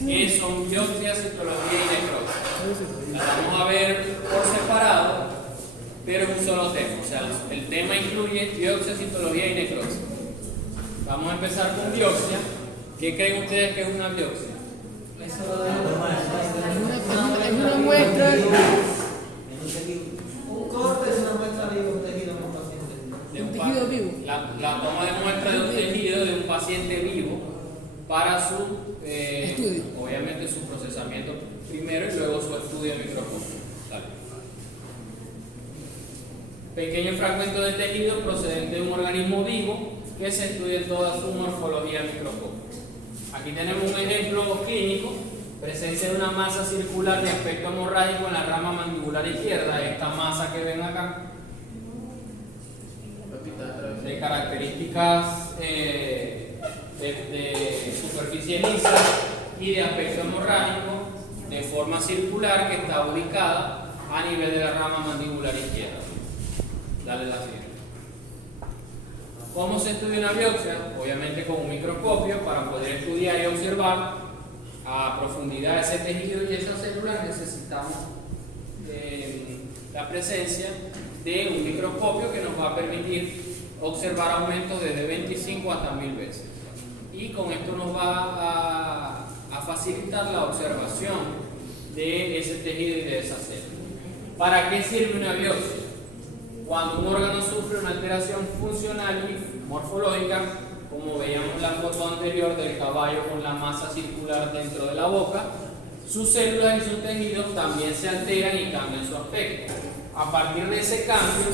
son biopsia, citología y necrosis. Las vamos a ver por separado, pero es un solo tema. O sea, el tema incluye biopsia, citología y necrosis. Vamos a empezar con biopsia. ¿Qué creen ustedes que es una biopsia? Es una muestra. Un corte es una muestra viva, un tejido de un paciente. De Un tejido vivo. La toma de muestra de un tejido de un paciente vivo para su estudio. Obviamente su procesamiento primero y luego su estudio en microscopio. Dale. Pequeño fragmento de tejido procedente de un organismo vivo que se estudia en toda su morfología en microscopio. Aquí tenemos un ejemplo clínico: presencia de una masa circular de aspecto hemorrágico en la rama mandibular izquierda. Esta masa que ven acá, de características de superficie lisa y de aspecto hemorrágico, de forma circular, que está ubicada a nivel de la rama mandibular izquierda. Dale la siguiente. ¿Cómo se estudia una biopsia? Obviamente con un microscopio, para poder estudiar y observar a profundidad ese tejido y esas células necesitamos la presencia de un microscopio que nos va a permitir observar aumentos desde 25 hasta 1000 veces. Y con esto nos va a facilitar la observación de ese tejido y de esa célula. ¿Para qué sirve una biopsia? Cuando un órgano sufre una alteración funcional y morfológica, como veíamos en la foto anterior del caballo con la masa circular dentro de la boca, sus células y sus tejidos también se alteran y cambian su aspecto. A partir de ese cambio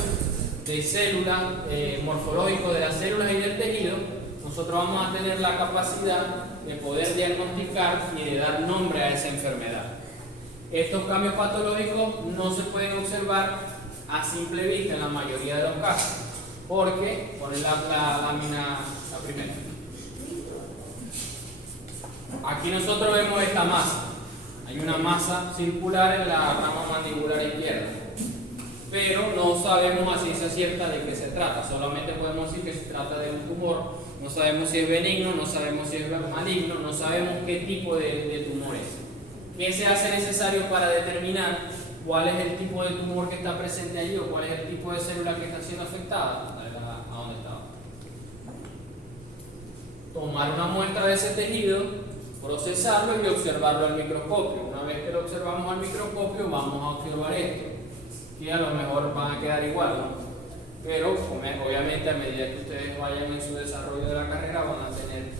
de células, morfológico de las células y del tejido, nosotros vamos a tener la capacidad de poder diagnosticar y de dar nombre a esa enfermedad. Estos cambios patológicos no se pueden observar a simple vista en la mayoría de los casos, porque, ponen la lámina, la primera. Aquí nosotros vemos esta masa. Hay una masa circular en la rama mandibular izquierda, pero no sabemos a ciencia cierta de qué se trata. Solamente podemos decir que se trata de un tumor. No sabemos si es benigno, no sabemos si es maligno, no sabemos qué tipo de tumor es. ¿Qué se hace necesario para determinar cuál es el tipo de tumor que está presente allí o cuál es el tipo de célula que está siendo afectada? ¿A dónde estaba? Tomar una muestra de ese tejido, procesarlo y observarlo al microscopio. Una vez que lo observamos al microscopio, vamos a observar esto, que a lo mejor van a quedar igual, ¿no? Pero obviamente a medida que ustedes vayan en su desarrollo de la carrera van a tener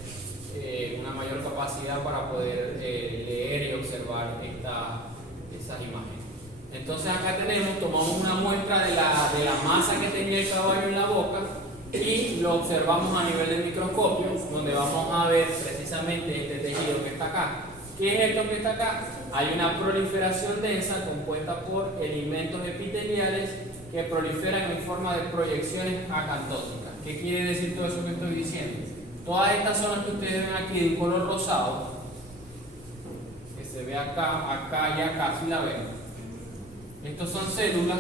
una mayor capacidad para poder leer y observar estas imágenes. Entonces acá tomamos una muestra de la masa que tenía el caballo en la boca y lo observamos a nivel del microscopio, donde vamos a ver precisamente este tejido que está acá. ¿Qué es esto que está acá? Hay una proliferación densa compuesta por elementos epiteliales que proliferan en forma de proyecciones acantóticas. ¿Qué quiere decir todo eso que estoy diciendo? Todas estas zonas que ustedes ven aquí de un color rosado, que se ve acá y acá, si la ven. Estos son células,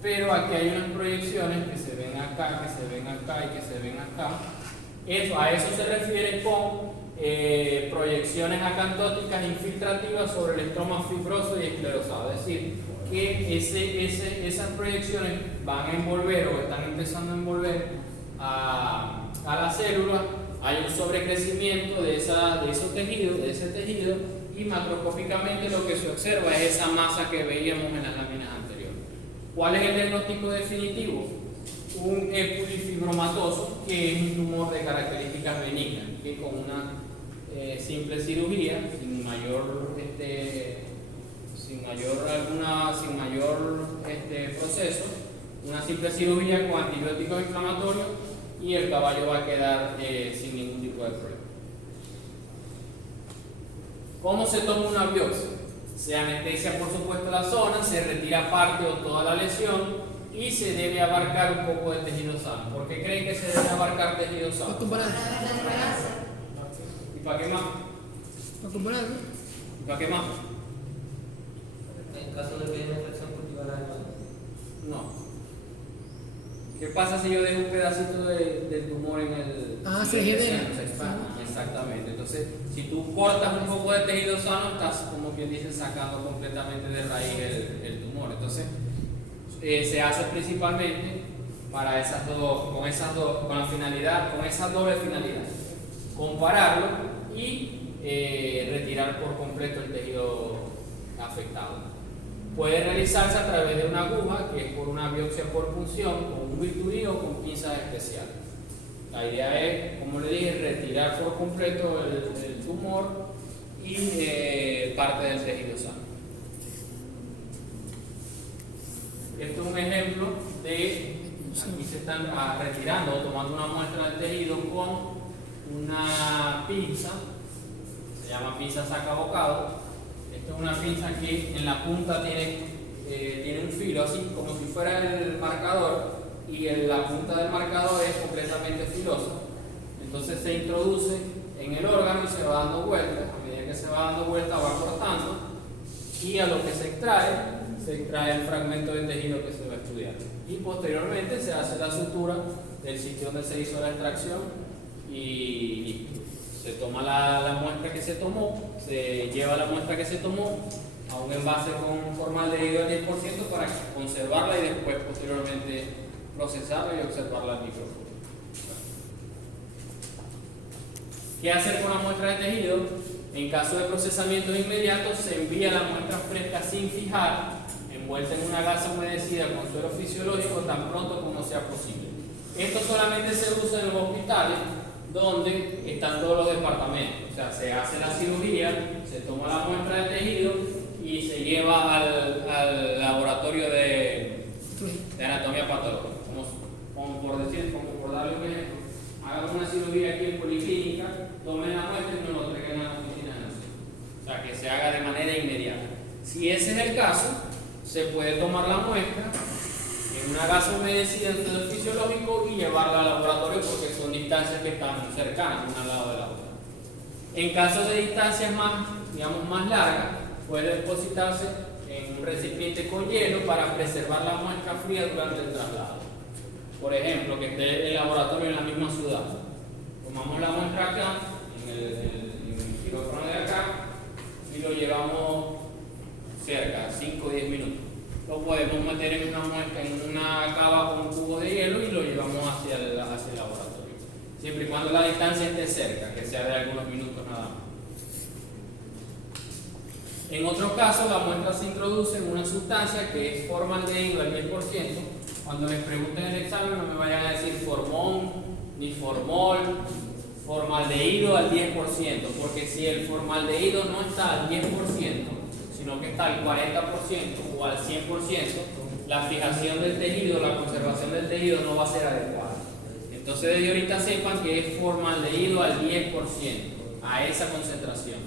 pero aquí hay unas proyecciones que se ven acá, que se ven acá y que se ven acá. A eso se refiere con proyecciones acantóticas infiltrativas sobre el estroma fibroso y esclerosado. Es decir, que esas proyecciones van a envolver o están empezando a envolver a la célula. Hay un sobrecrecimiento de ese tejido, y macroscópicamente lo que se observa es esa masa que veíamos en las láminas anteriores. ¿Cuál es el diagnóstico definitivo? Un epulifibromatoso, que es un tumor de características benignas, que con una simple cirugía, sin mayor proceso, una simple cirugía con antibióticos inflamatorios, y el caballo va a quedar sin ningún tipo de problema. ¿Cómo se toma una biopsia? Se anestesia, por supuesto, la zona, se retira parte o toda la lesión y se debe abarcar un poco de tejido sano. ¿Por qué creen que se debe abarcar tejido sano? ¿Y para qué más? ¿Y para qué más? En caso de que haya una infección cultivar No. ¿Qué pasa si yo dejo un pedacito del tumor en el... Se genera. Se expande. exactamente. Entonces, si tú cortas un poco de tejido sano, estás, como quien dice, sacando completamente de raíz el tumor. Entonces, se hace principalmente para esas dos, con la finalidad, con esa doble finalidad: compararlo y retirar por completo el tejido afectado. Puede realizarse a través de una aguja, que es por una biopsia por punción, con un bisturí o con pinzas especiales. La idea es, como le dije, retirar por completo el tumor y parte del tejido sano. Esto es un ejemplo de, aquí se están retirando o tomando una muestra del tejido con una pinza, se llama pinza sacabocado. Esto es una pinza que en la punta tiene un filo así como si fuera el marcador, y la punta del marcador es completamente filosa. Entonces se introduce en el órgano y se va dando vueltas. A medida que se va dando vueltas va cortando, y a lo que se extrae el fragmento de tejido que se va a estudiar. Y posteriormente se hace la sutura del sitio donde se hizo la extracción y listo. Se toma la muestra que se tomó, se lleva la muestra que se tomó a un envase con formaldehído al 10% para conservarla y después posteriormente procesarla y observarla al microscopio. ¿Qué hacer con la muestra de tejido? En caso de procesamiento inmediato, se envía la muestra fresca sin fijar, envuelta en una gasa humedecida con suero fisiológico tan pronto como sea posible. Esto solamente se usa en los hospitales donde están todos los departamentos. O sea, se hace la cirugía, se toma la muestra de tejido y se lleva al laboratorio de anatomía patológica. Como por darle un ejemplo, hagan una cirugía aquí en Policlínica, tomen la muestra y nos lo traigan a la oficina de nosotros. O sea, que se haga de manera inmediata. Si ese es el caso, se puede tomar la muestra en una gasa humedecida en suelo fisiológico y llevarla al laboratorio, porque son distancias que están cercanas una al lado de la otra. En caso de distancias más largas, puede depositarse en un recipiente con hielo para preservar la muestra fría durante el traslado. Por ejemplo, que esté el laboratorio en la misma ciudad. Tomamos la muestra acá, en el quirófano de acá, y lo llevamos cerca, 5 o 10 minutos. Lo podemos meter en una muestra, en una cava con un cubo de hielo, y lo llevamos hacia el laboratorio. Siempre y cuando la distancia esté cerca, que sea de algunos minutos nada más. En otros casos, la muestra se introduce en una sustancia que es formaldehído al 10%. Cuando les pregunten en el examen, no me vayan a decir formón ni formol, formaldehído al 10%, porque si el formaldehído no está al 10%, sino que está al 40% o al 100%, la fijación del tejido, la conservación del tejido no va a ser adecuada. Entonces, desde ahorita sepan que es formaldehído al 10%, a esa concentración.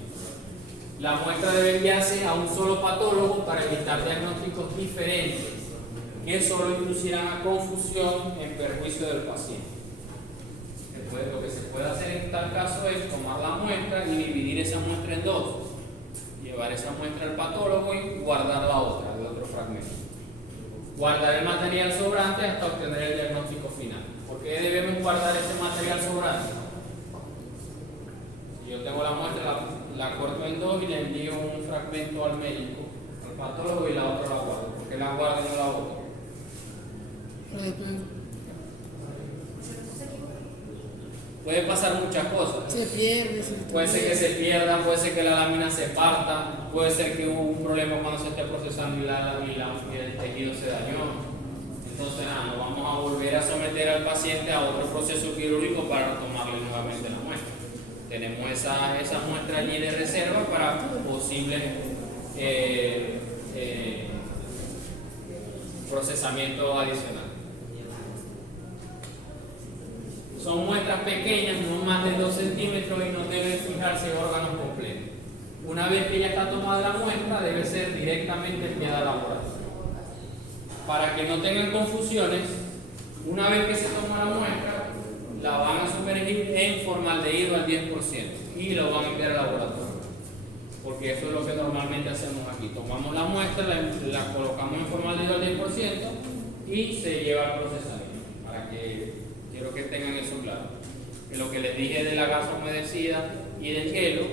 La muestra debe enviarse a un solo patólogo para evitar diagnósticos diferentes que solo inducirán a confusión en perjuicio del paciente. Después, lo que se puede hacer en tal caso es tomar la muestra y dividir esa muestra en dos. Llevar esa muestra al patólogo y guardar la otra, de otro fragmento. Guardar el material sobrante hasta obtener el diagnóstico final. ¿Por qué debemos guardar ese material sobrante? Si yo tengo la muestra, la corto en dos y le envío un fragmento al médico, al patólogo, y la otra la guardo. ¿Por qué la guardo y no la boto? Puede pasar muchas cosas. Se pierde. Puede ser que se pierda, puede ser que la lámina se parta, puede ser que hubo un problema cuando se esté procesando y el tejido se dañó. Entonces, no vamos a volver a someter al paciente a otro proceso quirúrgico para tomarle nuevamente la muestra. Tenemos esa muestra allí de reserva para posibles procesamiento adicional. Son muestras pequeñas, no más de 2 centímetros, y no deben fijarse órganos completos. Una vez que ya está tomada la muestra, debe ser directamente enviada al laboratorio. Para que no tengan confusiones, una vez que se toma la muestra, la van a sumergir en formaldehído al 10% y lo van a enviar al laboratorio. Porque eso es lo que normalmente hacemos aquí. Tomamos la muestra, la colocamos en formaldehído al 10% y se lleva al procesamiento. Quiero que tengan eso claro. que lo que les dije de la gasa humedecida y del hielo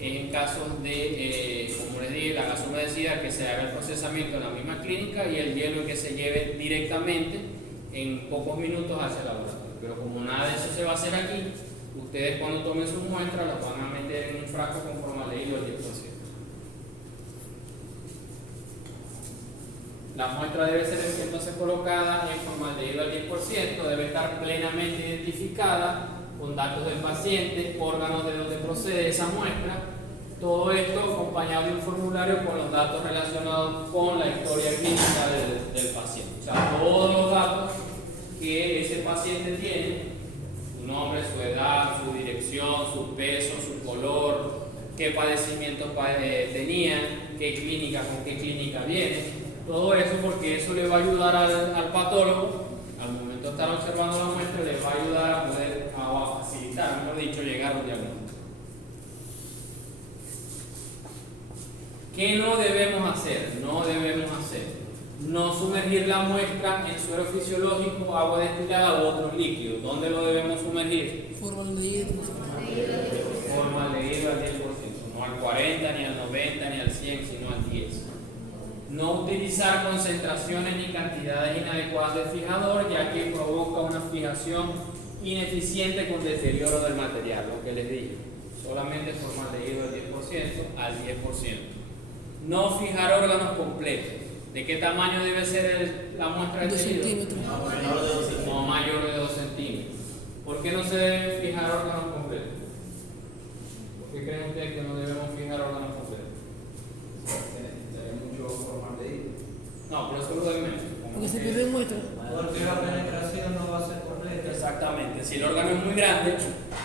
es en casos de, como les dije, la gasa humedecida que se haga el procesamiento en la misma clínica y el hielo que se lleve directamente en pocos minutos hacia el laboratorio. Pero como nada de eso se va a hacer aquí, ustedes cuando tomen sus muestras las van a meter en un frasco con formaldehído al 10%. La muestra debe ser entonces colocada en formaldehído al 10%, debe estar plenamente identificada con datos del paciente, órganos de donde procede esa muestra, todo esto acompañado de un formulario con los datos relacionados con la historia clínica del paciente. O sea, todos los datos que ese paciente tiene, su nombre, su edad, su dirección, su peso, su color, qué padecimientos tenía, qué clínica, con qué clínica viene. Todo eso porque eso le va a ayudar al patólogo, al momento de estar observando la muestra, le va a ayudar a poder facilitar, mejor dicho, llegar a un diagnóstico. ¿Qué no debemos hacer? No sumergir la muestra en suero fisiológico, agua destilada u otros líquidos. ¿Dónde lo debemos sumergir? Formaldehído. Formaldehído al 10%, no al 40, ni al 90, ni al 100, sino al 10%. No utilizar concentraciones ni cantidades inadecuadas de fijador, ya que provoca una fijación ineficiente con deterioro del material, lo que les dije. Solamente formaldehído al 10%, al 10%. No fijar órganos completos. ¿De qué tamaño debe ser la muestra de 2 tejido? centímetros. No mayor de 2 centímetros. ¿Por qué no se deben fijar órganos completos? ¿Por qué creen ustedes que no debemos fijar órganos completos? No, pero eso es lo de menos. Porque se pierde muestra. Porque la penetración no va a ser completa. Exactamente. Si el órgano es muy grande,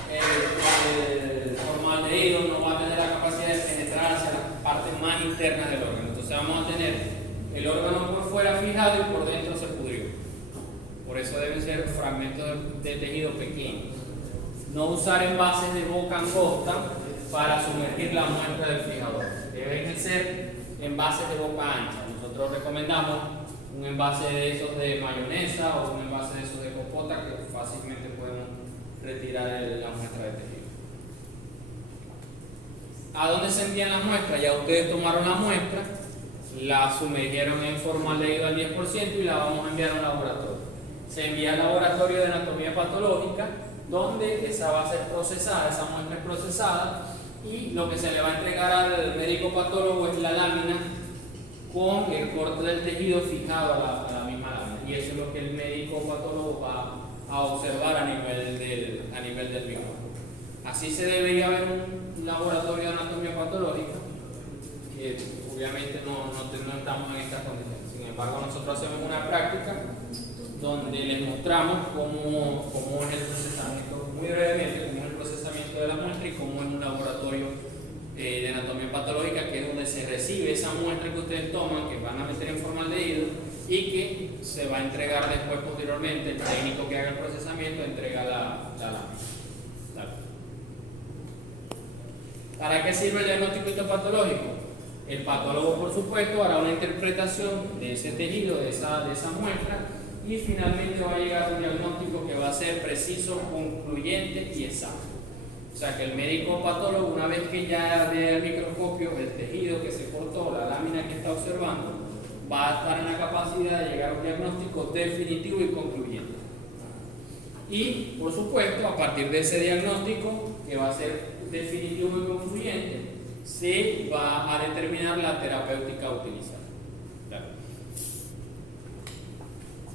el formaldehído no va a tener la capacidad de penetrar hacia las partes más internas del órgano. Entonces vamos a tener el órgano por fuera fijado y por dentro se pudrió. Por eso deben ser fragmentos de tejido pequeños. No usar envases de boca angosta para sumergir la muestra del fijador. Deben ser envases de boca ancha. Nosotros recomendamos un envase de esos de mayonesa o un envase de esos de compota que fácilmente podemos retirar la muestra de tejido. ¿A dónde se envían las muestras? Ya ustedes tomaron la muestra, la sumergieron en formaldehído al 10% y la vamos a enviar a un laboratorio. Se envía al laboratorio de anatomía patológica, donde esa va a ser procesada, esa muestra es procesada, y lo que se le va a entregar al médico patólogo es la lámina con el corte del tejido fijado a la misma lámina. Y eso es lo que el médico patólogo va a observar a nivel del biólogo. Así se debería ver un laboratorio de anatomía patológica, que obviamente no estamos en estas condiciones. Sin embargo, nosotros hacemos una práctica donde les mostramos cómo es el procesamiento, muy brevemente, cómo es el procesamiento de la muestra y cómo es un laboratorio de anatomía patológica, que es donde se recibe esa muestra que ustedes toman, que van a meter en formaldehído y que se va a entregar después posteriormente. El técnico que haga el procesamiento entrega la lámina. ¿Para qué sirve el diagnóstico histopatológico? El patólogo, por supuesto, hará una interpretación de ese tejido, de esa muestra, y finalmente va a llegar a un diagnóstico que va a ser preciso, concluyente y exacto. O sea que el médico patólogo, una vez que ya ve al microscopio el tejido que se cortó, la lámina que está observando, va a estar en la capacidad de llegar a un diagnóstico definitivo y concluyente. Y, por supuesto, a partir de ese diagnóstico, que va a ser definitivo y concluyente, se va a determinar la terapéutica a utilizar. Claro.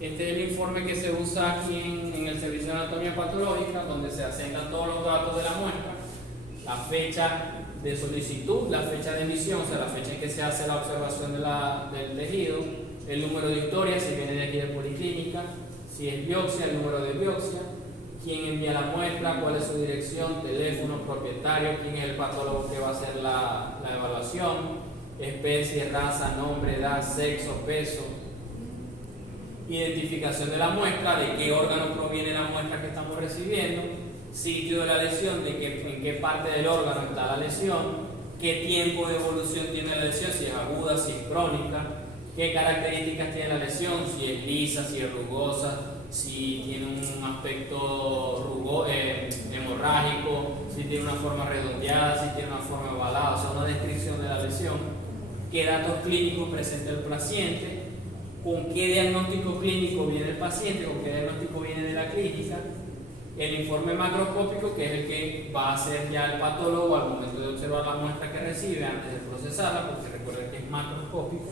Este es el informe que se usa aquí en el servicio de anatomía patológica, donde se asignan todos los datos de la muestra, la fecha de solicitud, la fecha de emisión, o sea, la fecha en que se hace la observación del tejido, el número de historia, si viene de aquí de policlínica, si es biopsia, el número de biopsia, quién envía la muestra, cuál es su dirección, teléfono, propietario, quién es el patólogo que va a hacer la evaluación, especie, raza, nombre, edad, sexo, peso, identificación de la muestra, de qué órgano proviene la muestra que estamos recibiendo, sitio de la lesión, en qué parte del órgano está la lesión, qué tiempo de evolución tiene la lesión, si es aguda, si es crónica, qué características tiene la lesión, si es lisa, si es rugosa, si tiene un aspecto hemorrágico, si tiene una forma redondeada, si tiene una forma ovalada, o sea, una descripción de la lesión, qué datos clínicos presenta el paciente, con qué diagnóstico clínico viene el paciente, con qué diagnóstico viene de la clínica, el informe macroscópico, que es el que va a hacer ya el patólogo al momento de observar la muestra que recibe antes de procesarla, porque recuerden que es macroscópico,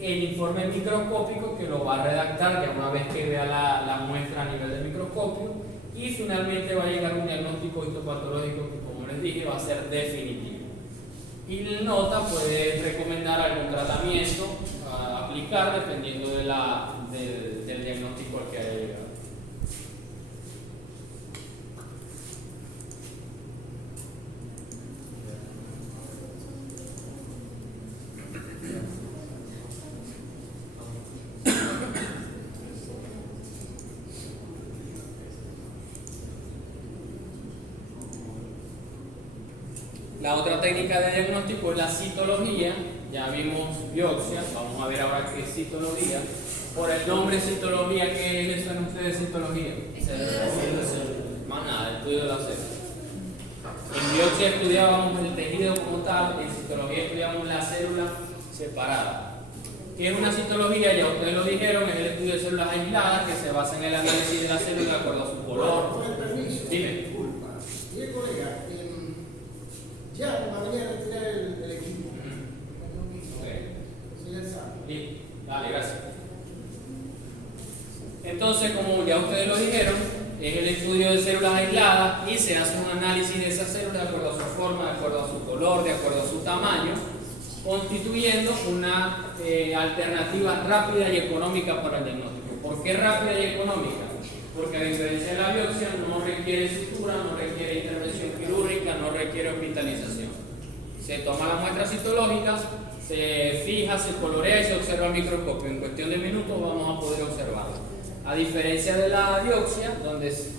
el informe microscópico, que lo va a redactar ya una vez que vea la muestra a nivel del microscopio, y finalmente va a llegar un diagnóstico histopatológico que, como les dije, va a ser definitivo. Y la nota puede recomendar algún tratamiento a aplicar dependiendo del diagnóstico al que haya llegado. La otra técnica de diagnóstico es la citología. Ya vimos biopsia, vamos a ver ahora qué es citología. Por el nombre citología, ¿qué les suena a ustedes citología? Más nada, estudio de la célula. En biopsia estudiábamos el tejido como tal, en citología estudiamos la célula separada. ¿Qué es una citología? Ya ustedes lo dijeron, es el estudio de células aisladas que se basa en el análisis de la célula de acuerdo a su color. Con el permiso. Dime. Disculpa. Mire, colega, ya va a venir a retirar el equipo. Sí, ya sabe. Sí, dale, gracias. Entonces, como ya ustedes lo dijeron, es el estudio de células aisladas y se hace un análisis de esas células de acuerdo a su forma, de acuerdo a su color, de acuerdo a su tamaño, constituyendo una alternativa rápida y económica para el diagnóstico. ¿Por qué rápida y económica? Porque a diferencia de la biopsia no requiere sutura, no requiere intervención quirúrgica, no requiere hospitalización. Se toma la muestra citológica, se fija, se colorea y se observa al microscopio. En cuestión de minutos vamos a poder observarla. A diferencia de la biopsia, donde se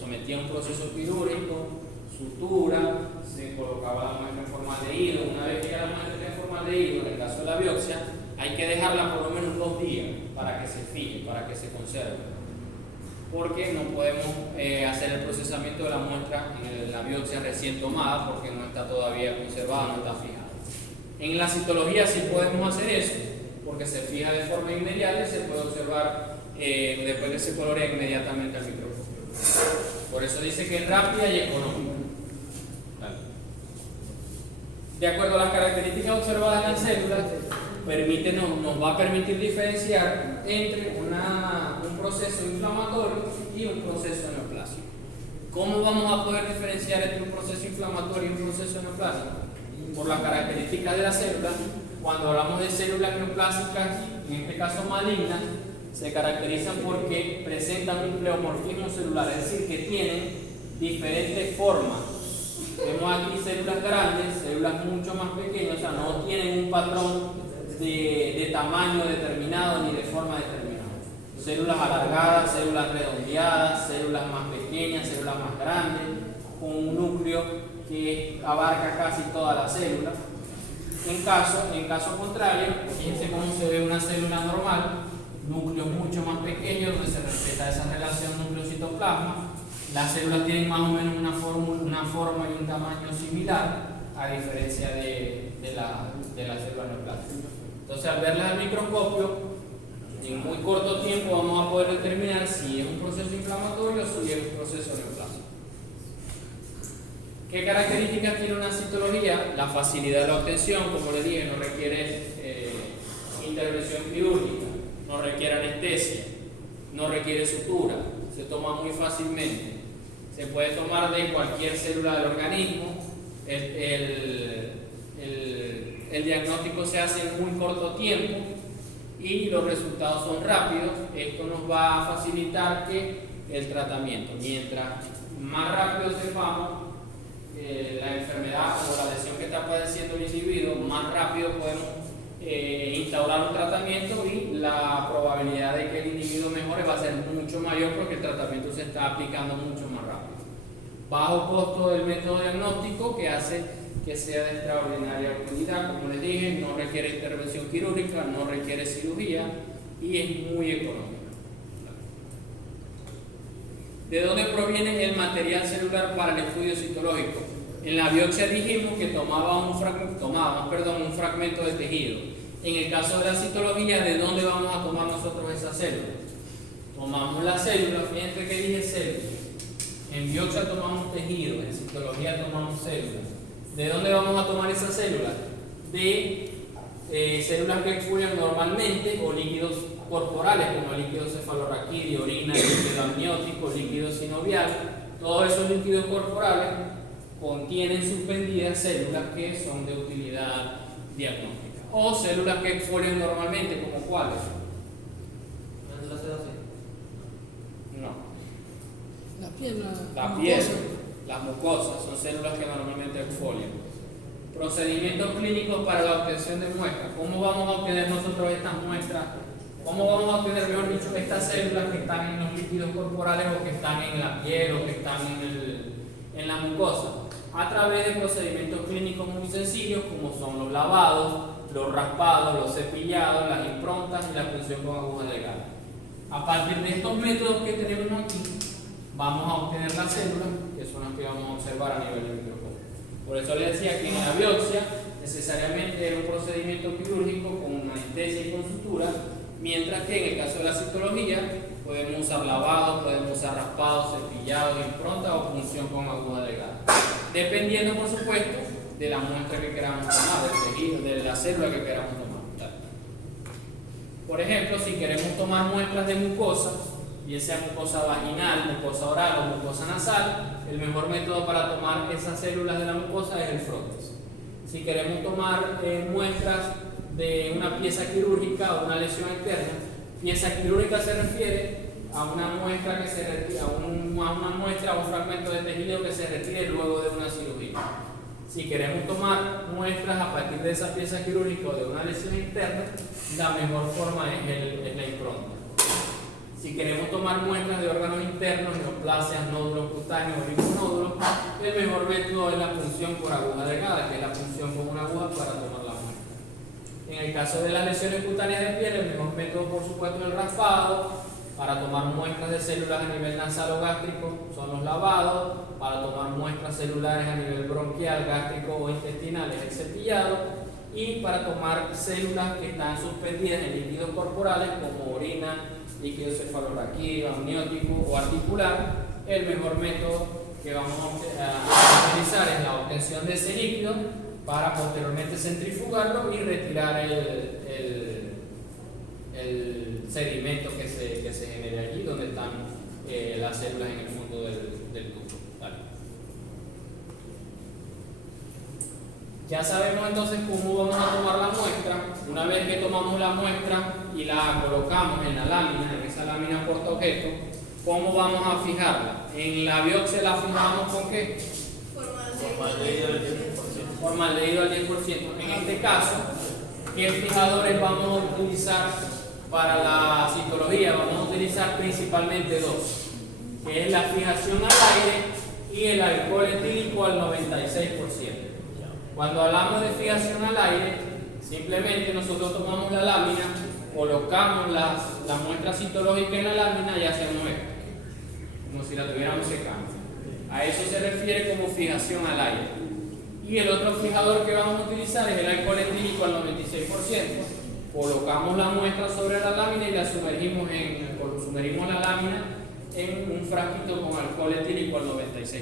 sometía a un proceso quirúrgico, sutura, se colocaba la muestra en formaldehído. Una vez que ya la muestra está en formaldehído, en el caso de la biopsia, hay que dejarla por lo menos 2 días para que se fije, para que se conserve. Porque no podemos hacer el procesamiento de la muestra en la biopsia recién tomada porque no está todavía conservada, no está fijada. En la citología sí podemos hacer eso, porque se fija de forma inmediata y se puede observar después que se colorea inmediatamente al microscopio. Por eso dice que es rápida y económica. De acuerdo a las características observadas en las células, nos va a permitir diferenciar entre un proceso inflamatorio y un proceso neoplásico. ¿Cómo vamos a poder diferenciar entre un proceso inflamatorio y un proceso neoplásico? Por las características de la célula. Cuando hablamos de células neoplásicas, en este caso malignas, se caracterizan porque presentan un pleomorfismo celular, es decir, que tienen diferentes formas. Vemos aquí células grandes, células mucho más pequeñas, o sea, no tienen un patrón de tamaño determinado ni de forma determinada. Células alargadas, células redondeadas, células más pequeñas, células más grandes, con un núcleo que abarca casi toda la célula. En caso contrario, fíjense cómo se ve una célula normal, núcleos mucho más pequeños donde se respeta esa relación núcleo-citoplasma. Las células tienen más o menos una forma y un tamaño similar, a diferencia de la célula neoplástica. Entonces, al verlas al microscopio, en muy corto tiempo vamos a poder determinar si es un proceso inflamatorio o si es un proceso neoplásico. ¿Qué características tiene una citología? La facilidad de la obtención, como les dije, no requiere intervención quirúrgica, no requiere anestesia, no requiere sutura, se toma muy fácilmente, se puede tomar de cualquier célula del organismo, el diagnóstico se hace en muy corto tiempo y los resultados son rápidos. Esto nos va a facilitar que el tratamiento, mientras más rápido sepamos la enfermedad o la lesión que está padeciendo el individuo, más rápido podemos instaurar un tratamiento y la probabilidad de que el individuo mejore va a ser mucho mayor porque el tratamiento se está aplicando mucho más rápido. Bajo costo del método diagnóstico que hace que sea de extraordinaria utilidad, como les dije, no requiere intervención quirúrgica, no requiere cirugía y es muy económico. ¿De dónde proviene el material celular para el estudio citológico? En la biopsia dijimos que tomábamos un fragmento de tejido. En el caso de la citología, ¿de dónde vamos a tomar nosotros esa célula? Tomamos la célula, fíjense que dije célula. En biopsia tomamos tejido, en citología tomamos células. ¿De dónde vamos a tomar esas células? De células que exfolian normalmente o líquidos corporales como líquido cefalorraquídeo, orina, líquido amniótico, líquido sinovial. Todos esos líquidos corporales contienen suspendidas células que son de utilidad diagnóstica. O células que exfolian normalmente, ¿como cuáles? No. La piel, La piel, las mucosas, son células que normalmente exfolian. Procedimientos clínicos para la obtención de muestras. ¿Cómo vamos a obtener nosotros estas muestras? ¿Cómo vamos a obtener, mejor dicho, estas células que están en los líquidos corporales o que están en la piel o que están en la mucosa? A través de procedimientos clínicos muy sencillos como son los lavados, los raspados, los cepillados, las improntas y la punción con aguja delgada. A partir de estos métodos que tenemos aquí, vamos a obtener las células, que son las que vamos a observar a nivel del microscopio. Por eso les decía que en la biopsia necesariamente era un procedimiento quirúrgico con anestesia y con sutura, mientras que en el caso de la citología podemos usar lavados, podemos usar raspados, cepillados, impronta o punción con aguja delgada, dependiendo por supuesto de la muestra que queramos tomar, del tejido, de la célula que queramos tomar. Por ejemplo, si queremos tomar muestras de mucosa, bien sea mucosa vaginal, mucosa oral o mucosa nasal, el mejor método para tomar esas células de la mucosa es el frotis. Si queremos tomar muestras de una pieza quirúrgica o una lesión externa, pieza quirúrgica se refiere a una muestra que se retira, a una muestra o un fragmento de tejido que se retire luego de una cirugía. Si queremos tomar muestras a partir de esa pieza quirúrgica o de una lesión interna, la mejor forma es la impronta. Si queremos tomar muestras de órganos internos, neoplasias, nódulos cutáneos o linfonódulos, el mejor método es la punción por aguja delgada, que es la punción con una aguja para tomar la muestra. En el caso de las lesiones cutáneas de piel, el mejor método por supuesto es el raspado. Para tomar muestras de células a nivel nasal o gástrico son los lavados. Para tomar muestras celulares a nivel bronquial, gástrico o intestinal es el cepillado. Y para tomar células que están suspendidas en líquidos corporales como orina, líquido cefalorraquídeo, amniótico o articular, el mejor método que vamos a utilizar es la obtención de ese líquido para posteriormente centrifugarlo y retirar el sedimento que se genere allí donde están las células en el fondo del tubo. Vale. Ya sabemos entonces cómo vamos a tomar la muestra. Una vez que tomamos la muestra y la colocamos en la lámina, en esa lámina portaobjeto, ¿cómo vamos a fijarla? En la biopsia la fijamos ¿con qué? Formaldehído al 10%. En este caso, ¿qué fijadores vamos a utilizar para la citología? Vamos a utilizar principalmente dos, que es la fijación al aire y el alcohol etílico al 96%. Cuando hablamos de fijación al aire, simplemente nosotros tomamos la lámina, colocamos la muestra citológica en la lámina y hacemos esto, como si la tuviéramos secando. A eso se refiere como fijación al aire. Y el otro fijador que vamos a utilizar es el alcohol etílico al 96%. Colocamos la muestra sobre la lámina y la sumergimos la lámina en un frasquito con alcohol etílico al 96%.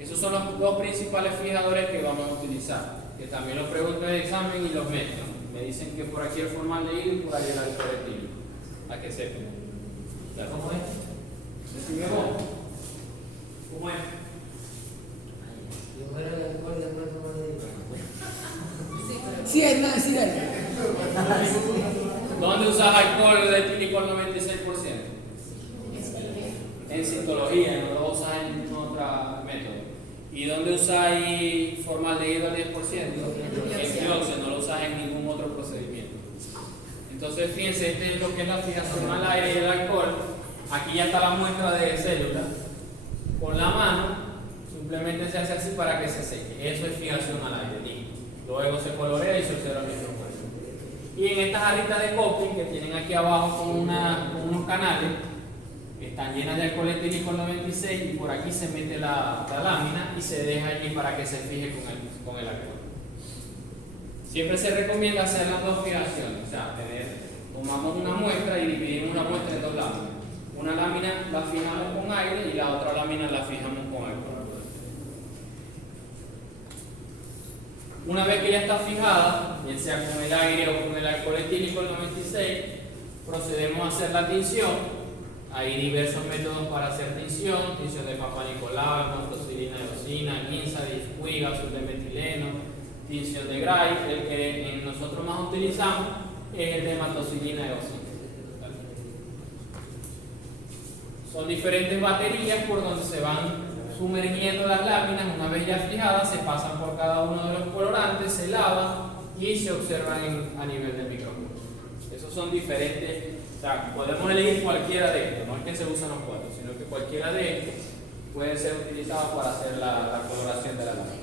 Esos son los dos principales fijadores que vamos a utilizar, que también los preguntan en el examen y los mezclan. Me dicen que por aquí el formaldehído y por ahí el alcohol etílico, a que sepan. ¿Cómo es? ¿Decime vos? ¿Cómo es? Sí, dale. ¿Dónde usas alcohol etílico al 96%? En citología, no lo usas en otro método. ¿Y dónde usáis formaldehído al 10%? En biopsia, no lo usas en ningún otro procedimiento. Entonces, fíjense, este es lo que es la fijación al aire y el alcohol. Aquí ya está la muestra de células. Con la mano, simplemente se hace así para que se seque. Eso es fijación al aire. Luego se colorea y se observa el microscopio. Y en estas jarritas de Copley que tienen aquí abajo con unos canales, están llenas de alcohol etílico 96 y por aquí se mete la lámina y se deja allí para que se fije con el alcohol. Siempre se recomienda hacer las dos fijaciones, o sea, tomamos una muestra y dividimos una muestra en dos láminas. Una lámina la fijamos con aire y la otra lámina la fijamos con alcohol. Una vez que ya está fijada, bien sea con el aire o con el alcohol etílico 96, procedemos a hacer la tinción. Hay diversos métodos para hacer tinción: tinción de Papa Nicolau, amoxicilina de eosina, quinza, discuiga, azul de metileno, tinción de Gray. El que nosotros más utilizamos es el de hematocilina de eosina. Son diferentes baterías por donde se van sumergiendo las láminas. Una vez ya fijadas, se pasan por cada uno de los colorantes, se lavan y se observan a nivel del microscopio. Esos son diferentes, o sea, podemos elegir cualquiera de estos, no es que se usen los cuatro, sino que cualquiera de estos puede ser utilizado para hacer la coloración de la lámina.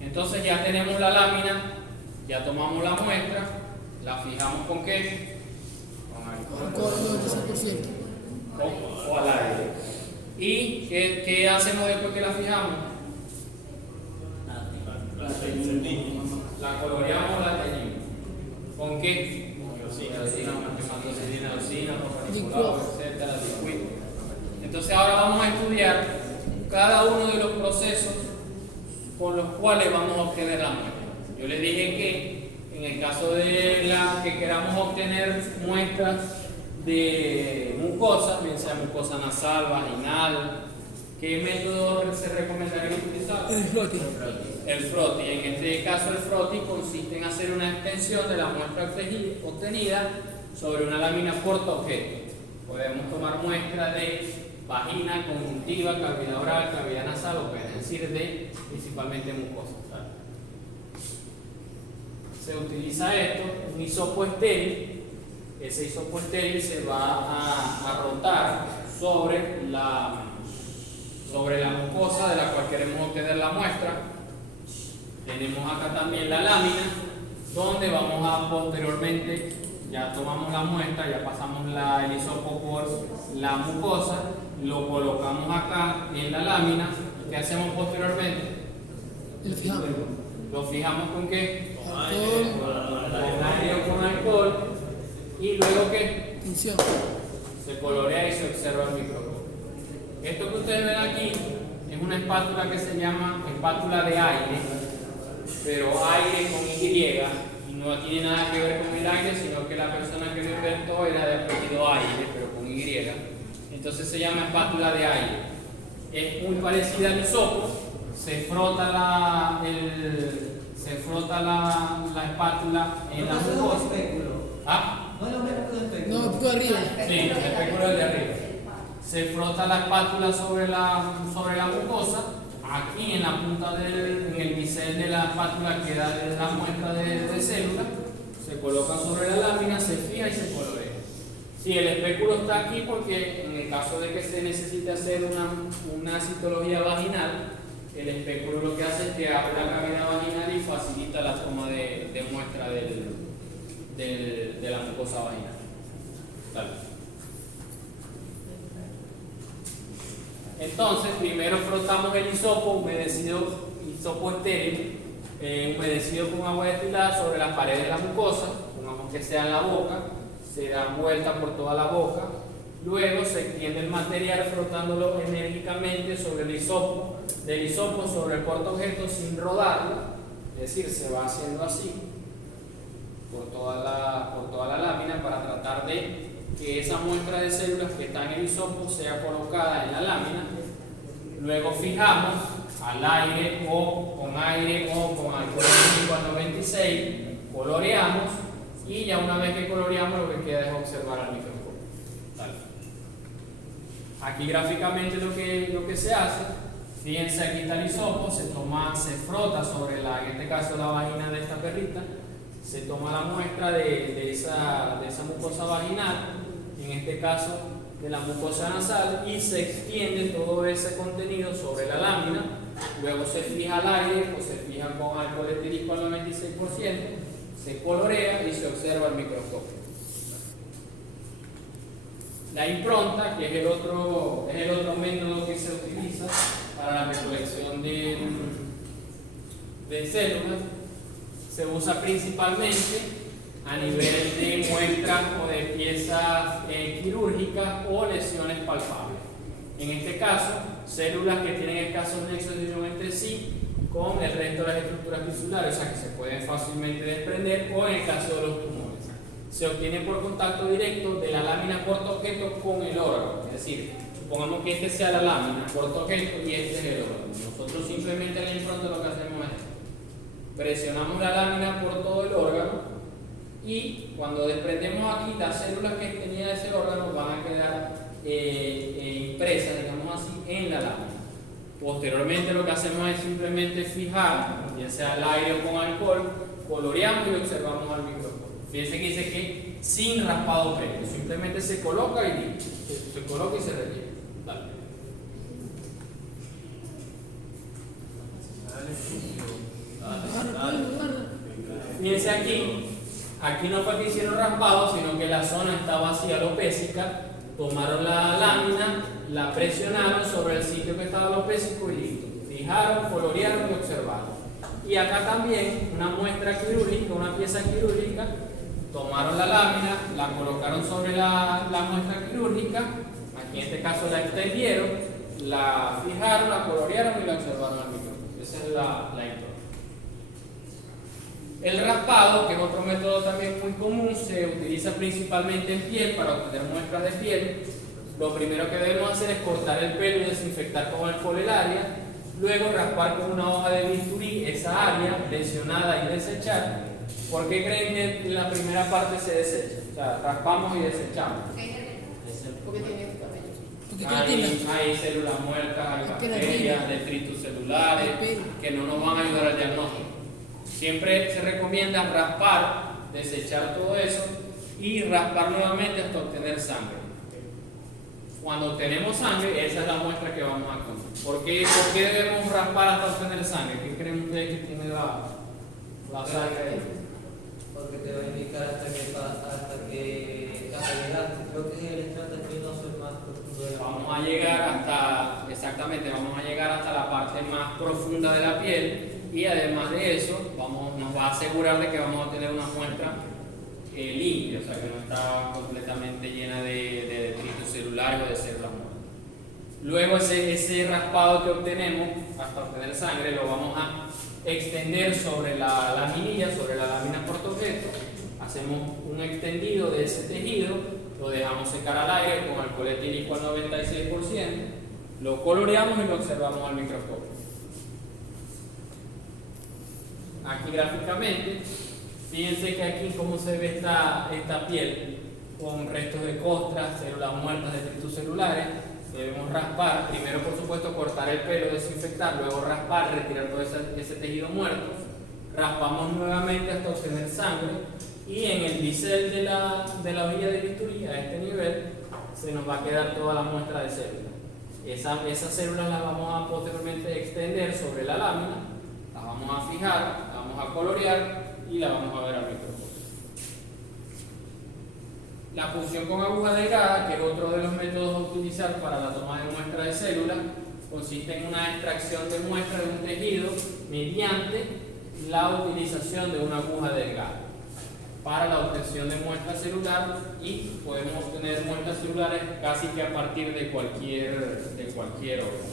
Entonces ya tenemos la lámina, ya tomamos la muestra, la fijamos ¿con qué? Con alcohol. Alcohol 96%. O al aire. ¿Y qué hacemos después que la fijamos? La coloreamos o la teñimos. ¿Con qué? Hematocilina, eosina, etcétera, discuido. Entonces ahora vamos a estudiar cada uno de los procesos con los cuales vamos a obtener la muestra. Yo les dije que en el caso de que queramos obtener muestras de mucosa, bien sea mucosa nasal, vaginal, ¿qué método se recomendaría utilizar? El floating. El frotting. En este caso el frotting consiste en hacer una extensión de la muestra obtenida sobre una lámina portaobjeto. Podemos tomar muestras de vagina, conjuntiva, cavidad oral, cavidad nasal, o pueden decir de principalmente mucosa, ¿sabes? Se utiliza esto, un hisopo estéril. Ese hisopo estéril se va a rotar sobre la mucosa de la cual queremos obtener la muestra. Tenemos acá también la lámina, donde vamos a posteriormente, ya tomamos la muestra, ya pasamos el hisopo por la mucosa, lo colocamos acá en la lámina. ¿Qué hacemos posteriormente? Lo fijamos. ¿Lo fijamos con qué? Alcohol. Con aire o con alcohol. ¿Y luego qué? Tinción. Se colorea y se observa el microscopio. Esto que ustedes ven aquí es una espátula que se llama espátula de aire, pero aire con Y, y no tiene nada que ver con el aire, sino que la persona que lo inventó era de apellido Aire, pero con Y. Entonces se llama espátula de aire. Es muy parecida al hisopo. Se frota la espátula en la mucosa. ¿Ah? No, un poco arriba. Sí, el espéculo es de arriba. Se frota la espátula sobre la mucosa. Aquí en la punta en el bisel de la espátula queda la muestra de célula. Se coloca sobre la lámina, se fija y se colorea. Si el espéculo está aquí, porque en el caso de que se necesite hacer una citología vaginal, el espéculo lo que hace es que abre la cavidad vaginal y facilita la toma de muestra de la mucosa vaginal. Dale. Entonces, primero frotamos el hisopo hisopo estéril, humedecido con agua destilada sobre las paredes de la mucosa, pongamos que sea en la boca, se da vuelta por toda la boca. Luego se extiende el material frotándolo enérgicamente sobre el hisopo, del hisopo sobre el portaobjeto sin rodarlo, es decir, se va haciendo así por toda la lámina para tratar de que esa muestra de células que está en el hisopo sea colocada en la lámina. Luego fijamos al aire o con alcohol etílico al 96, coloreamos y ya una vez que coloreamos lo que queda es observar al microscopio. Dale. Aquí gráficamente lo que se hace, fíjense, aquí está el hisopo, se frota sobre en este caso la vagina de esta perrita, se toma la muestra de esa mucosa vaginal, en este caso de la mucosa nasal, y se extiende todo ese contenido sobre la lámina. Luego se fija al aire o se fija con alcohol etílico al 96%, se colorea y se observa el microscopio. La impronta, que es el otro método que se utiliza para la recolección de células, se usa principalmente a nivel de muestras o de piezas quirúrgicas o lesiones palpables. En este caso, células que tienen escasos nexos de unión entre sí con el resto de las estructuras tisulares, o sea que se pueden fácilmente desprender, o en el caso de los tumores. Se obtiene por contacto directo de la lámina portaobjeto con el órgano, es decir, supongamos que este sea la lámina portaobjeto y este es el órgano. Nosotros simplemente en la impronta lo que hacemos es presionamos la lámina por todo el órgano y cuando desprendemos aquí, las células que tenía ese órgano van a quedar impresas, digamos así, en la lámina. Posteriormente lo que hacemos es simplemente fijar, ya sea al aire o con alcohol, coloreamos y observamos al microscopio. Fíjense que dice que sin raspado previo, simplemente se coloca y listo, se coloca y se rellena. Dale. Fíjense aquí no fue que hicieron raspado, sino que la zona estaba vacía, alopésica, tomaron la lámina, la presionaron sobre el sitio que estaba alopésico y listo. Fijaron, colorearon y observaron. Y acá también una muestra quirúrgica, una pieza quirúrgica, tomaron la lámina, la colocaron sobre la muestra quirúrgica, aquí en este caso la extendieron, la fijaron, la colorearon y la observaron al microscopio. Esa es la impronta. El raspado, que es otro método también muy común, se utiliza principalmente en piel para obtener muestras de piel. Lo primero que debemos hacer es cortar el pelo y desinfectar con alcohol el área, luego raspar con una hoja de bisturí esa área lesionada y desechar. ¿Por qué creen que la primera parte se desecha? O sea, raspamos y desechamos. Porque tiene queratina. Hay células muertas, hay bacterias, detritus celulares que no nos van a ayudar al diagnóstico. Siempre se recomienda raspar, desechar todo eso y raspar nuevamente hasta obtener sangre. Cuando obtenemos sangre, esa es la muestra que vamos a obtener. ¿Por qué debemos raspar hasta obtener sangre? ¿Qué creen ustedes que tiene la sangre? Porque te va a indicar hasta que llegaste. Creo que es el estrato espinoso el más profundo de la Vamos a llegar hasta, exactamente, vamos a llegar hasta la parte más profunda de la piel y además de eso nos va a asegurar de que vamos a tener una muestra limpia, o sea que no está completamente llena de detritus celulares o de células muertas. Luego ese raspado que obtenemos hasta obtener sangre lo vamos a extender sobre la laminilla, sobre la lámina portaobjeto. Hacemos un extendido de ese tejido, lo dejamos secar al aire con alcohol etílico al 96%, lo coloreamos y lo observamos al microscopio. Aquí gráficamente, fíjense que aquí cómo se ve esta piel con restos de costras, células muertas, detritus celulares. Debemos raspar, primero por supuesto cortar el pelo, desinfectar, luego raspar, retirar todo ese tejido muerto. Raspamos nuevamente hasta obtener sangre y en el bisel de la hojilla de bisturí, a este nivel, se nos va a quedar toda la muestra de células. Esas células las vamos a posteriormente extender sobre la lámina, las vamos a fijar, las vamos a colorear y la vamos a ver al microscopio. La punción con aguja delgada, que es otro de los métodos a utilizar para la toma de muestra de células, consiste en una extracción de muestra de un tejido mediante la utilización de una aguja delgada para la obtención de muestra celular y podemos obtener muestras celulares casi que a partir de cualquier órgano.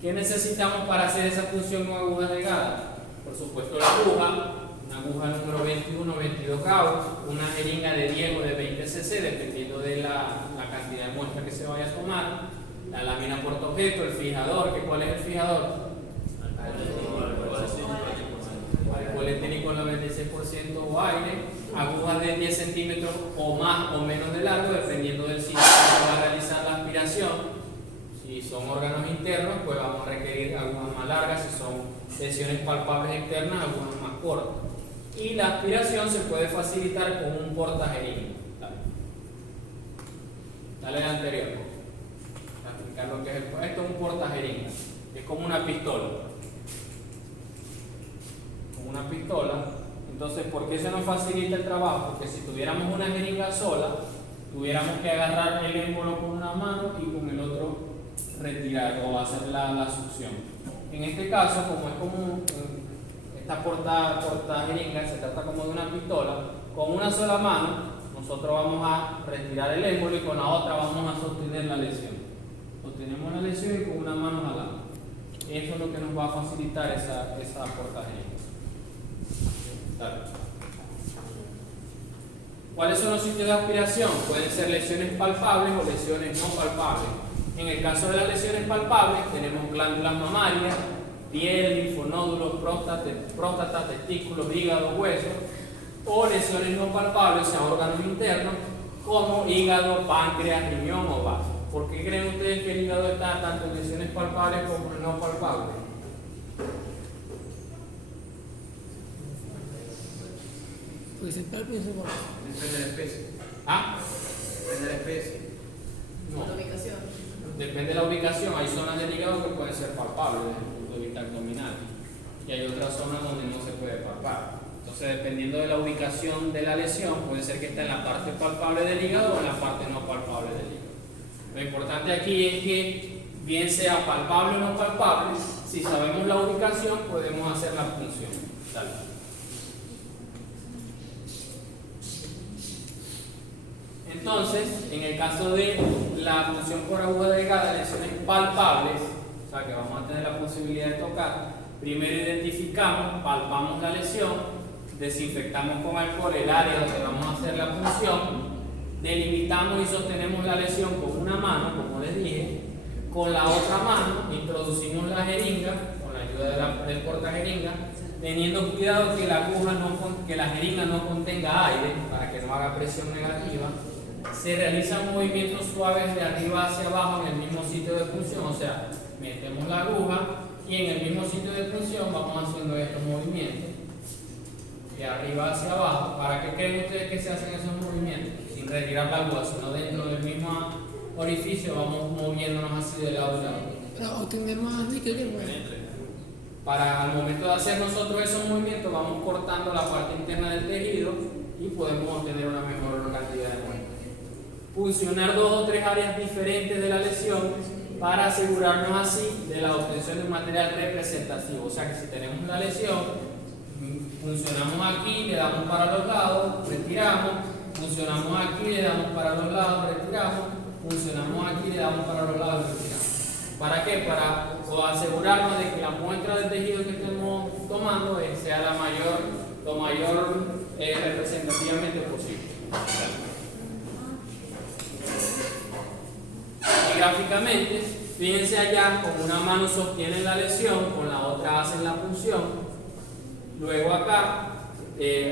¿Qué necesitamos para hacer esa punción con aguja delgada? Por supuesto la aguja, una aguja número 21, 22 gauss, una jeringa de 10 o de 20 cc, dependiendo de la cantidad de muestra que se vaya a tomar, la lámina portaobjeto, el fijador, ¿cuál es el fijador? Alcohol etílico al 96% o aire, agujas de 10 centímetros o más o menos de largo, dependiendo del sitio que se va a realizar la aspiración. Si son órganos internos, pues vamos a requerir agujas más largas, si son lesiones palpables externas, agujas más cortas. Y la aspiración se puede facilitar con un portajeringa. Dale al anterior. Para explicar lo que es esto es un portajeringa. Es como una pistola. Como una pistola. Entonces, ¿por qué se nos facilita el trabajo? Porque si tuviéramos una jeringa sola, tuviéramos que agarrar el émbolo con una mano y con el otro retirar o hacer la succión. En este caso, como es como esta porta jeringa, se trata como de una pistola, con una sola mano nosotros vamos a retirar el émbolo y con la otra vamos a sostener la lesión. Sostenemos la lesión y con una mano jalamos. Eso es lo que nos va a facilitar esa porta jeringa. Dale. ¿Cuáles son los sitios de aspiración? Pueden ser lesiones palpables o lesiones no palpables. En el caso de las lesiones palpables, tenemos glándulas mamarias, piel, linfonódulos, próstata, testículos, hígado, huesos, o lesiones no palpables, o sea, órganos internos, como hígado, páncreas, riñón o vaso. ¿Por qué creen ustedes que el hígado está tanto en lesiones palpables como en no palpables? Pues el palpable es un Depende de la especie. ¿Ah? Depende de la especie. No. la ubicación. Depende de la ubicación. Hay zonas del hígado que pueden ser palpables desde el punto de vista abdominal y hay otras zonas donde no se puede palpar. Entonces, dependiendo de la ubicación de la lesión, puede ser que esté en la parte palpable del hígado o en la parte no palpable del hígado. Lo importante aquí es que, bien sea palpable o no palpable, si sabemos la ubicación, podemos hacer la punción. Dale. Entonces, en el caso de la punción por aguja delgada, lesiones palpables, o sea que vamos a tener la posibilidad de tocar, primero identificamos, palpamos la lesión, desinfectamos con alcohol el área donde vamos a hacer la punción, delimitamos y sostenemos la lesión con una mano, como les dije, con la otra mano introducimos la jeringa, con la ayuda del portajeringa, teniendo cuidado que la jeringa no contenga aire para que no haga presión negativa. Se realizan movimientos suaves de arriba hacia abajo en el mismo sitio de punción, o sea, metemos la aguja y en el mismo sitio de punción vamos haciendo estos movimientos de arriba hacia abajo. ¿Para qué creen ustedes que se hacen esos movimientos? Sin retirar la aguja, sino dentro del mismo orificio vamos moviéndonos así de lado a lado. Para obtener más líquido. Para al momento de hacer nosotros esos movimientos vamos cortando la parte interna del tejido y podemos obtener una mejor cantidad de movimiento. Funcionar 2 o 3 áreas diferentes de la lesión para asegurarnos así de la obtención de un material representativo. O sea que si tenemos una lesión, funcionamos aquí, le damos para los lados, retiramos, funcionamos aquí, le damos para los lados, retiramos, funcionamos aquí, le damos para los lados, retiramos. ¿Para qué? Para asegurarnos de que la muestra del tejido que estemos tomando sea lo mayor representativamente posible. Y gráficamente, fíjense allá, con una mano sostienen la lesión, con la otra hacen la punción. Luego acá,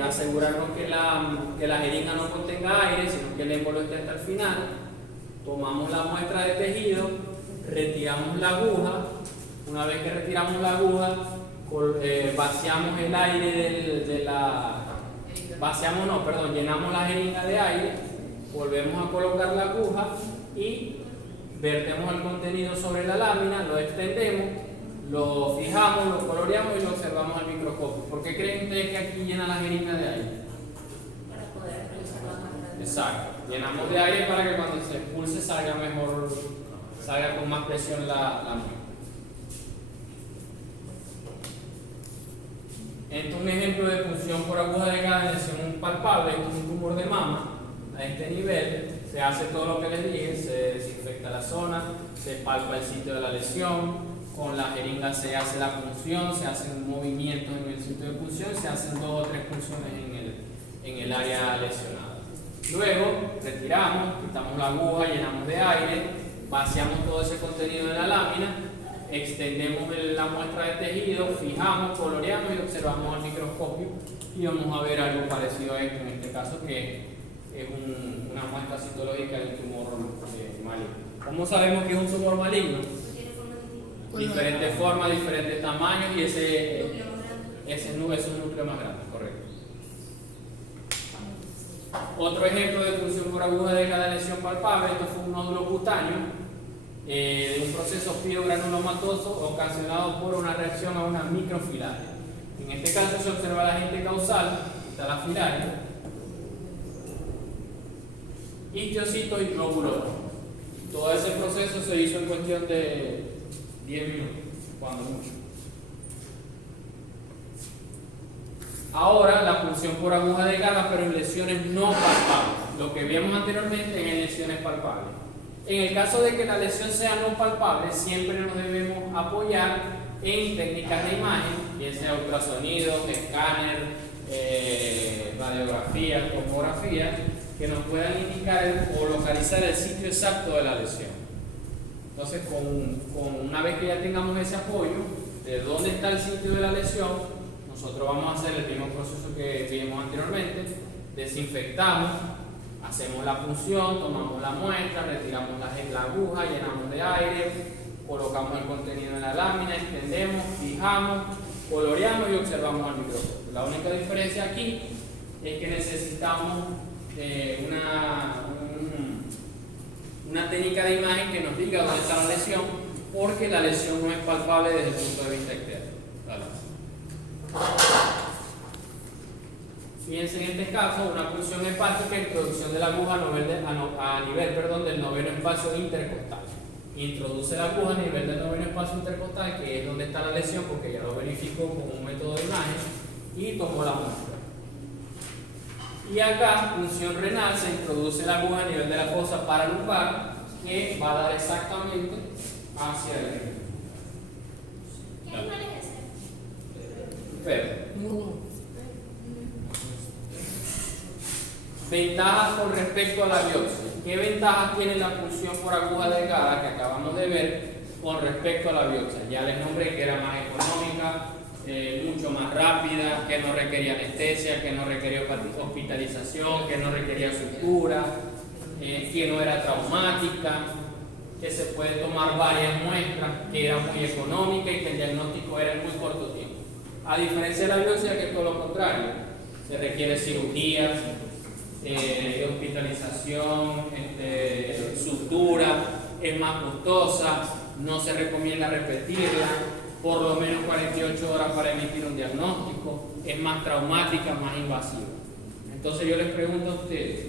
asegurarnos que la jeringa no contenga aire, sino que el émbolo esté hasta el final. Tomamos la muestra de tejido, retiramos la aguja. Una vez que retiramos la aguja, vaciamos el aire llenamos la jeringa de aire, volvemos a colocar la aguja y vertemos el contenido sobre la lámina, lo extendemos, lo fijamos, lo coloreamos y lo observamos al microscopio. ¿Por qué creen ustedes que aquí llena la jeringa de aire? Para poder realizar la muestra. Exacto, llenamos de aire para que cuando se expulse salga con más presión la muestra. Esto es un ejemplo de punción por aguja delgada en lesión palpable. Esto es un tumor de mama. A este nivel se hace todo lo que les dije, se desinfecta la zona, se palpa el sitio de la lesión, con la jeringa se hace la punción, se hacen movimientos en el sitio de punción, se hacen 2 o 3 punciones en el área lesionada. Luego retiramos, quitamos la aguja, llenamos de aire, vaciamos todo ese contenido de la lámina, extendemos la muestra de tejido, fijamos, coloreamos y observamos al microscopio y vamos a ver algo parecido a esto, en este caso que es una muestra citológica de un tumor maligno. ¿Cómo sabemos que es un tumor maligno? Tiene forma distinta. Diferentes formas, diferentes tamaños y ese es un núcleo más grande, correcto. Otro ejemplo de punción por aguja delgada de lesión palpable, esto fue un nódulo cutáneo de un proceso fibrogranulomatoso ocasionado por una reacción a una microfilaria. En este caso se observa el agente causal, está la filaria, histiocytos y glóbulos rojos. Todo ese proceso se hizo en cuestión de 10 minutos, cuando mucho. Ahora la punción por aguja delgada, pero en lesiones no palpables. Lo que vimos anteriormente en lesiones palpables. En el caso de que la lesión sea no palpable, siempre nos debemos apoyar en técnicas de imagen, bien sea ultrasonido, escáner, radiografía, tomografía, que nos puedan indicar o localizar el sitio exacto de la lesión. Entonces, una vez que ya tengamos ese apoyo de dónde está el sitio de la lesión, nosotros vamos a hacer el mismo proceso que vimos anteriormente. Desinfectamos, hacemos la punción, tomamos la muestra, retiramos la aguja, llenamos de aire, colocamos el contenido en la lámina, extendemos, fijamos, coloreamos y observamos al microscopio. La única diferencia aquí es que necesitamos una técnica de imagen que nos diga dónde está la lesión, porque la lesión no es palpable desde el punto de vista externo. ¿Vale? Fíjense en este caso, una punción hepática, introducción de la aguja a nivel del noveno espacio intercostal. Introduce la aguja a nivel del noveno espacio intercostal, que es donde está la lesión, porque ya lo verificó con un método de imagen, y tomó la muestra. Y acá, punción renal, se introduce la aguja a nivel de la fosa paralumbar, que va a dar exactamente hacia el río. ¿Qué animal es ese? Pero, No, ventajas con respecto a la biopsia. ¿Qué ventajas tiene la punción por aguja delgada que acabamos de ver con respecto a la biopsia? Ya les nombré que era más económica, mucho más rápida, que no requería anestesia, que no requería hospitalización, que no requería sutura, que no era traumática, que se puede tomar varias muestras, que era muy económica y que el diagnóstico era en muy corto tiempo. A diferencia de la biopsia, que es todo lo contrario, se requiere cirugía, hospitalización, sutura, es más costosa, no se recomienda repetirla, por lo menos 48 horas para emitir un diagnóstico, es más traumática, más invasiva. Entonces yo les pregunto a ustedes,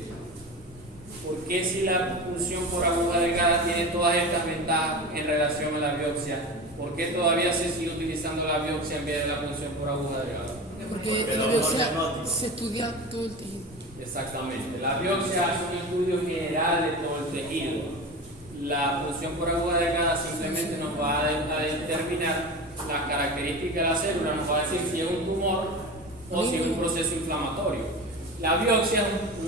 ¿por qué si la punción por aguja delgada tiene todas estas ventajas en relación a la biopsia, por qué todavía se sigue utilizando la biopsia en vez de la punción por aguja delgada? porque en la biopsia se estudia todo el tejido. Exactamente. La biopsia hace un estudio general de todo el tejido. La punción por aguja delgada simplemente nos va a determinar las características de la célula, nos va a decir si es un tumor o si es un proceso inflamatorio. La biopsia es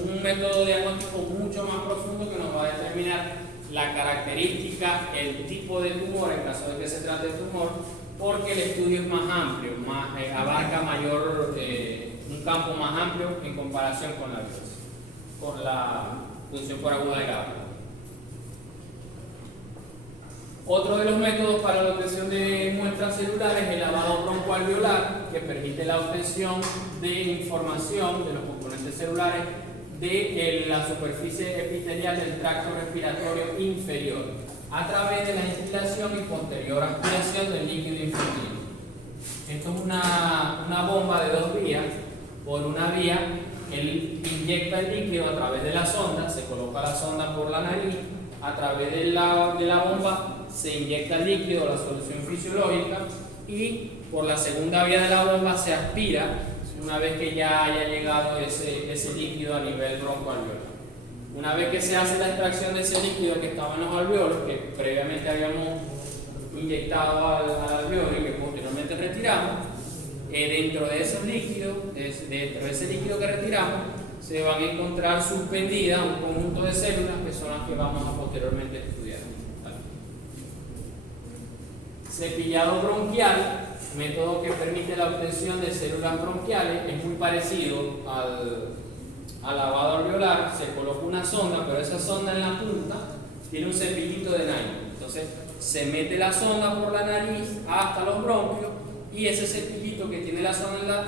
un método diagnóstico mucho más profundo que nos va a determinar la característica, el tipo de tumor en caso de que se trate de tumor, porque el estudio es más amplio, abarca un campo más amplio en comparación con la biopsia, con la punción por aguja delgada. Otro de los métodos para la obtención de muestras celulares es el lavado broncoalveolar, que permite la obtención de información de los componentes celulares de la superficie epitelial del tracto respiratorio inferior a través de la instilación y posterior aspiración del líquido infantil. Esto es una bomba de dos vías. Por una vía, él inyecta el líquido a través de la sonda, se coloca la sonda por la nariz, a través de la bomba se inyecta el líquido, la solución fisiológica, y por la segunda vía de la bomba se aspira una vez que ya haya llegado ese líquido a nivel broncoalveolar. Una vez que se hace la extracción de ese líquido que estaba en los alveolos, que previamente habíamos inyectado al alveolo y que posteriormente retiramos, dentro de esos líquidos, dentro de ese líquido que retiramos, se van a encontrar suspendidas un conjunto de células que son las que vamos a posteriormente estudiar. Cepillado bronquial, método que permite la obtención de células bronquiales, es muy parecido al lavado alveolar. Se coloca una sonda, pero esa sonda en la punta tiene un cepillito de nylon. Entonces se mete la sonda por la nariz hasta los bronquios y ese cepillito que tiene la sonda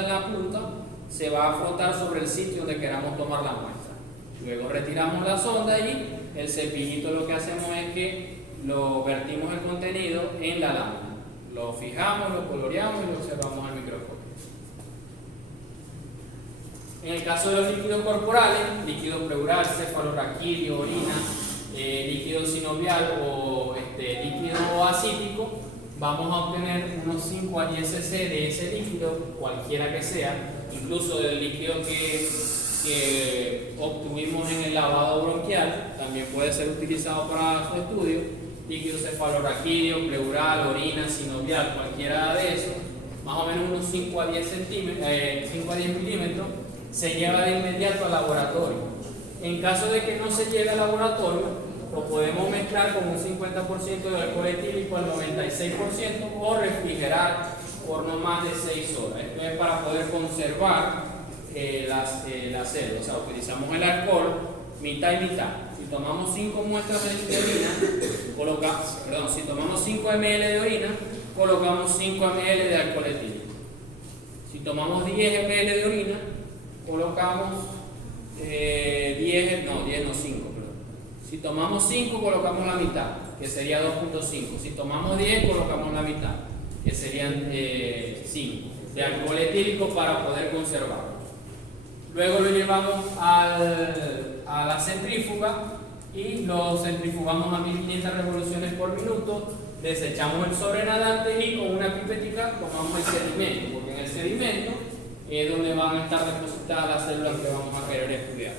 en la punta se va a frotar sobre el sitio donde queramos tomar la muestra. Luego retiramos la sonda y el cepillito lo que hacemos es que lo vertimos el contenido en la lámina. Lo fijamos, lo coloreamos y lo observamos al microscopio. En el caso de los líquidos corporales, líquido pleural, cefalorraquídeo, orina, líquido sinovial o líquido acítico, vamos a obtener unos 5 a 10 cc de ese líquido, cualquiera que sea, incluso del líquido que obtuvimos en el lavado bronquial, también puede ser utilizado para su estudio, líquido cefalorraquídeo, pleural, orina, sinovial, cualquiera de esos, más o menos unos 5 a 10 milímetros, se lleva de inmediato al laboratorio. En caso de que no se llegue al laboratorio, lo podemos mezclar con un 50% de alcohol etílico al 96% o refrigerar por no más de 6 horas. Esto es para poder conservar la célula. O sea, utilizamos el alcohol mitad y mitad. Si tomamos 5 muestras de orina, si tomamos 5 ml de orina, colocamos 5 ml de alcohol etílico. Si tomamos 10 ml de orina, colocamos 5. Si tomamos 5, colocamos la mitad, que sería 2.5. Si tomamos 10, colocamos la mitad, que serían 5 de alcohol etílico para poder conservarlo. Luego lo llevamos a la centrífuga y lo centrifugamos a 1500 revoluciones por minuto. Desechamos el sobrenadante y con una pipetica tomamos el sedimento, porque en el sedimento es donde van a estar depositadas las células que vamos a querer estudiar.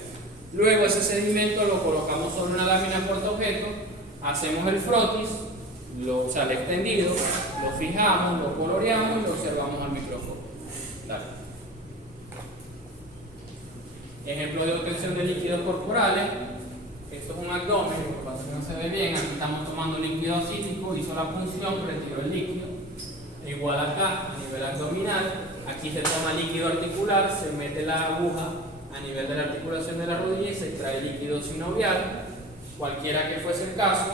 Luego ese sedimento lo colocamos sobre una lámina portaobjeto, hacemos el frotis, el extendido, lo fijamos, lo coloreamos y lo observamos al microscopio. Dale. Ejemplo de obtención de líquidos corporales. Esto es un abdomen, lo que pasa es que no se ve bien. Aquí estamos tomando líquido acítico, hizo la punción, retiró el líquido. Igual acá, a nivel abdominal, aquí se toma líquido articular, se mete la aguja a nivel de la articulación de la rodilla y se extrae líquido sinovial, cualquiera que fuese el caso.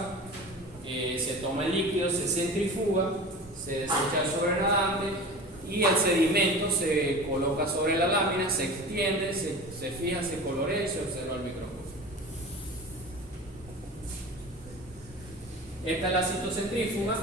Se toma el líquido, se centrifuga, se desecha el sobrenadante y el sedimento se coloca sobre la lámina, se extiende, se fija, se colorea y se observa el microscopio. Esta es la citocentrífuga,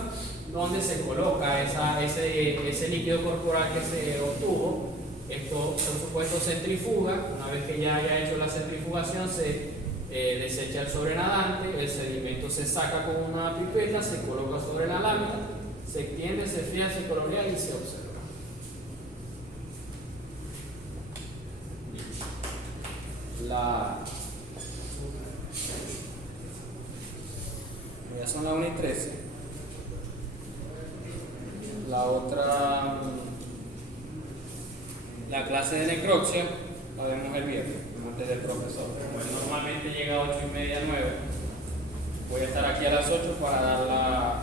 donde se coloca ese líquido corporal que se obtuvo. Esto, por supuesto, centrifuga. Una vez que ya haya hecho la centrifugación, se desecha el sobrenadante, el sedimento se saca con una pipeta, se coloca sobre la lámina, se extiende, se fija, se colorea y se observa. Ya son las 1:13. La otra, la clase de necropsia, la vemos el viernes, antes del profesor. Bueno, normalmente llega a 8:30, 9. Voy a estar aquí a las 8 para dar